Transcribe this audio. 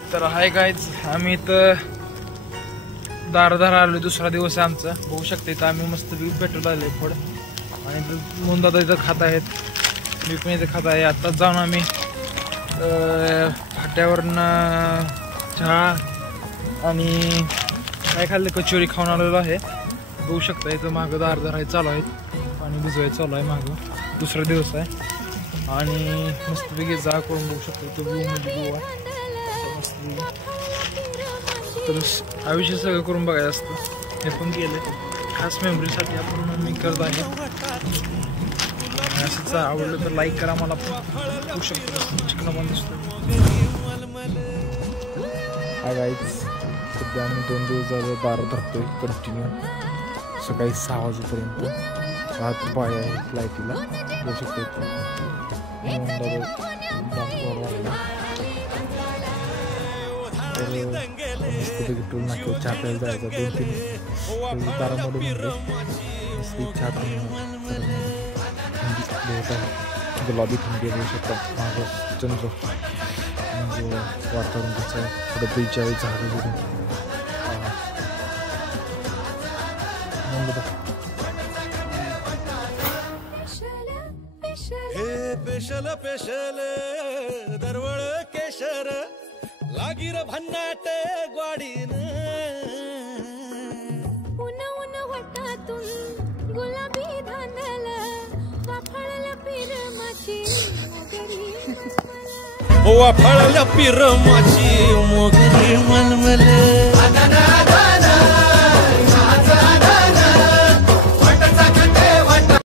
तर hi guys, आम्ही इथं दारदार आलो. दुसरा दिवस आहे आमचा. बघू शकता इथं आम्ही मस्त पेट्रोल आले पुढं आणि मुंदादा इथं खात आहेत. मी पण इथं खात आहे. आत्ताच जाऊन आम्ही फाट्यावरनं चहा आणि काय खाल्लं, कचोरी खाऊन आलेलो आहे. बघू शकता इथं मागं दारदार आहे चालू आहेत. पाणी भिजवायचं चालू आहे. मागं दुसरा दिवस आहे आणि मस्तपैकी जा करून बघू शकतो. तो व्यू म्हणजे व्यू आहे मस्तपैकी. तर आयुष्य सगळं करून बघायचं असतं. हे पण केलं खास मेमरीसाठी आपण मी करत आहे. असंच आवडलं तर लाईक करा. मला पण बघू शकतो चिकन पण दिसतो. हाय गाईज, सध्या आम्ही 2 दिवस झाले दार धरतोय कंटिन्यू. सकाळी 6 वाजेपर्यंत रात बाय आहे फ्लाईटीला. बघू शकतो तर मस्तपैकी टोल नाक्यावर चहा प्यायला जायचं. 2-3 दारामध्ये म्हणले मस्त चहा गुलाबी थंडी बघू शकता. मागं चंद्र म्हणजे वातावरण कसं आहे. थोडं 42 झाडं बिडं पेशल पेशल दरवळ केशर लागीर भन्नाट ग्वाडीन उन उन वटातून गुलाबी धांदल वाफळल पिरमाची मोगरी वाफळल पिरमाची मोगरी मलमल.